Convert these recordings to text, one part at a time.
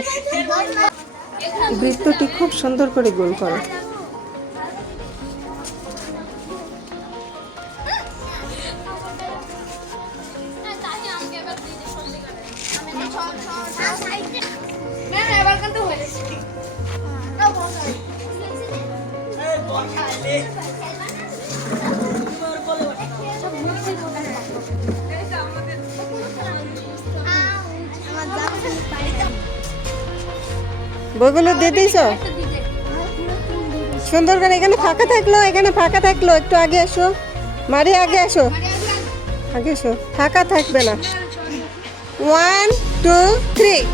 আসো। বৃত্তটি খুব সুন্দর করে গোল করো। বইগুলো দিয়ে দিয়েছ সুন্দর করে। এখানে ফাঁকা থাকলো একটু আগে এসো মারি, আগে এসো, আগে এসো, ফাঁকা থাকবে না। 1 2 3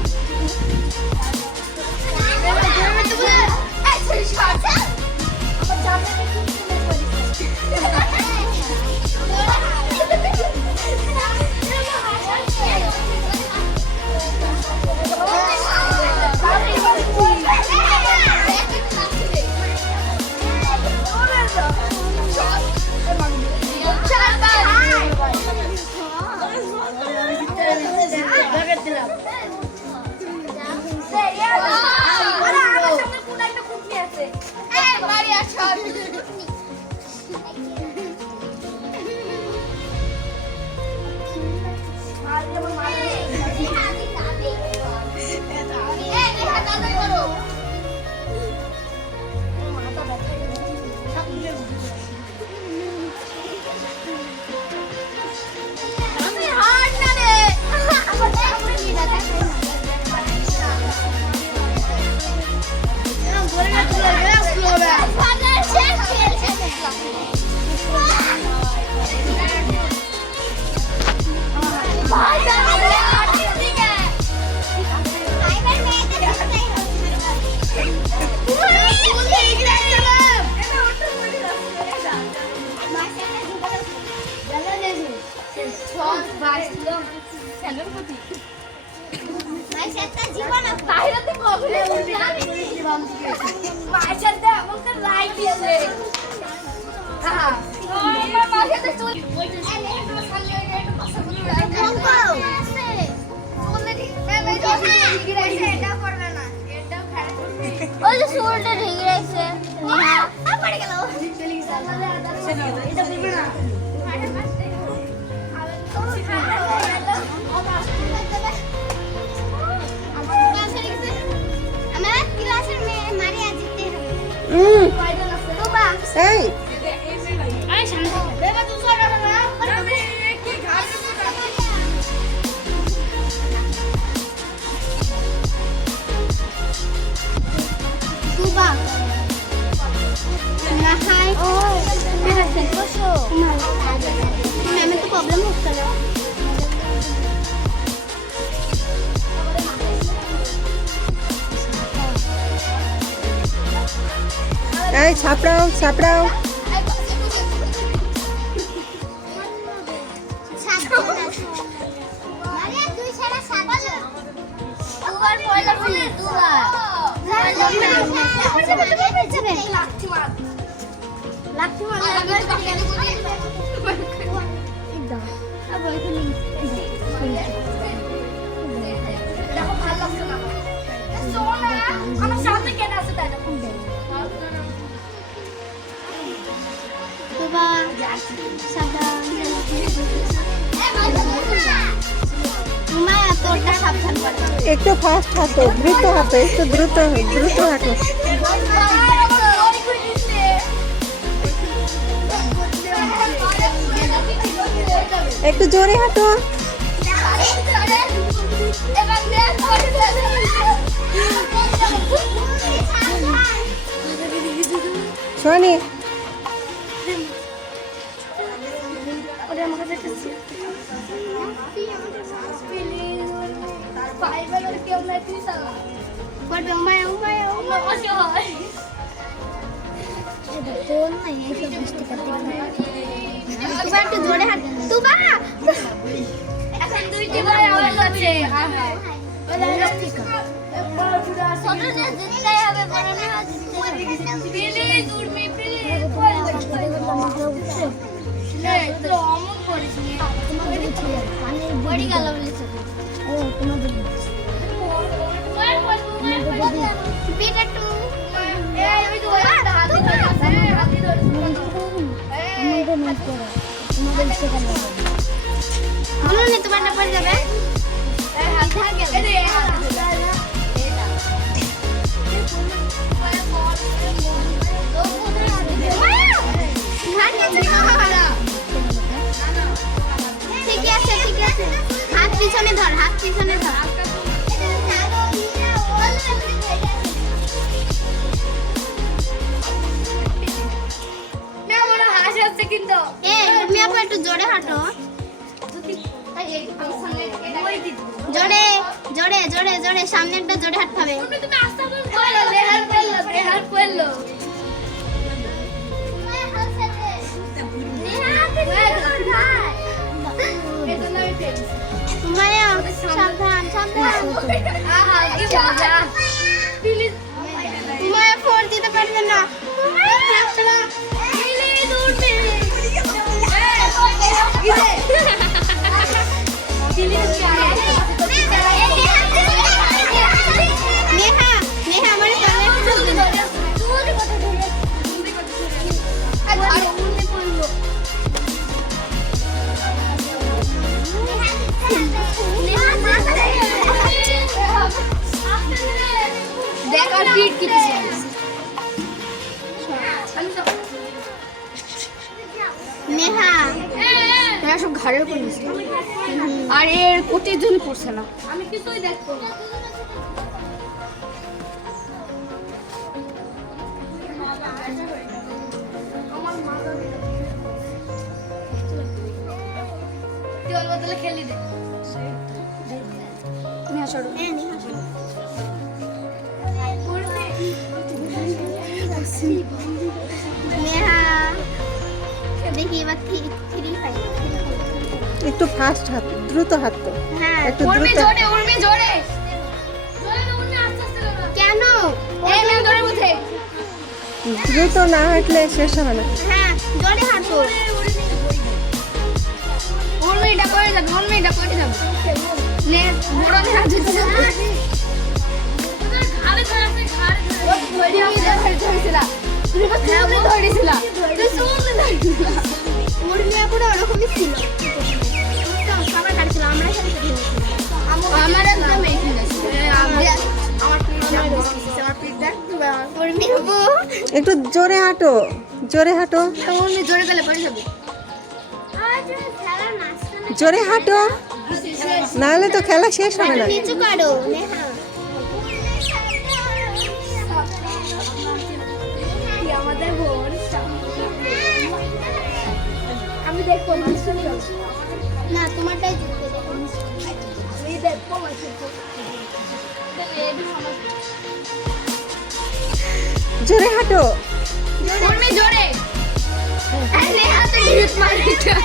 ছাপড়াও একটু ফাস্ট হাঁটো, দ্রুত হাঁটো, একটু দ্রুত হাঁটো। একটু জোরে হাঁটো। সোনি পিঠ একটু এই আমি তো হাত দিতে বলো নি তোমারটা পড়ে যাবে ঠিক আছে ঠিক আছে হাত পিছনে ধর হাত পিছনে ধর কিন্তু তুমি আপু একটু জোরে হাঁটো জোরে জোরে জোরে জোরে সামনে একটা জোরে হাঁটতে হবে তুমি আস্তে আস্তে করলো লেহার করলো সাবধান সাবধান তোমায় ফোন দিতে পারবে না নেহা নেহা আমার দেখ আর পিট কি নেহা এরা সব ঘাড়ের উপর নিছে আর এর কোটির জন্য পড়ছে না আমি কিছুই দেখবো না আমার মা তুই ওর বদলে খেলি দে নেহা সরো নেহা সরো নেহা দেখি এবার থ্রি ফাইভ একটু ফাস্ট হাত দ্রুত হাত তো হ্যাঁ একটু উর্মি দ্রুত জোরে উর্মি জোরে জোরে না উর্মি আস্তে আস্তে করো কেন এই মেয়ে ধরে বসে দ্রুত না হাঁটলে শেষ হবে না হ্যাঁ জোরে হাঁটো উর্মিটা করে যাবে উর্মিটা করে যাবে নে বড় হাত দিতে ঘাড়ে ধরে ঘাড়ে ধরেছিলা তুমি তো ধরেছিলা তুই শুনতে ধরেছিলা উর্মি আপুরা ওরকমই ছিল সবাই কাটছিল আমরা সাথে আমার একদম এইখানে একটু জোরে হাঁটো জোরে হাঁটো জোরে গেলে পড়ে যাবে জোরে হাঁটো নাহলে তো খেলা শেষ হবে না নিচু করো নেহা আমাদের বোন আমি দেখবো না তোমারটাই জিতবে এই দেখবো জোরে হাঁটো জোরে জোরে নেহা তো হিট মারিটা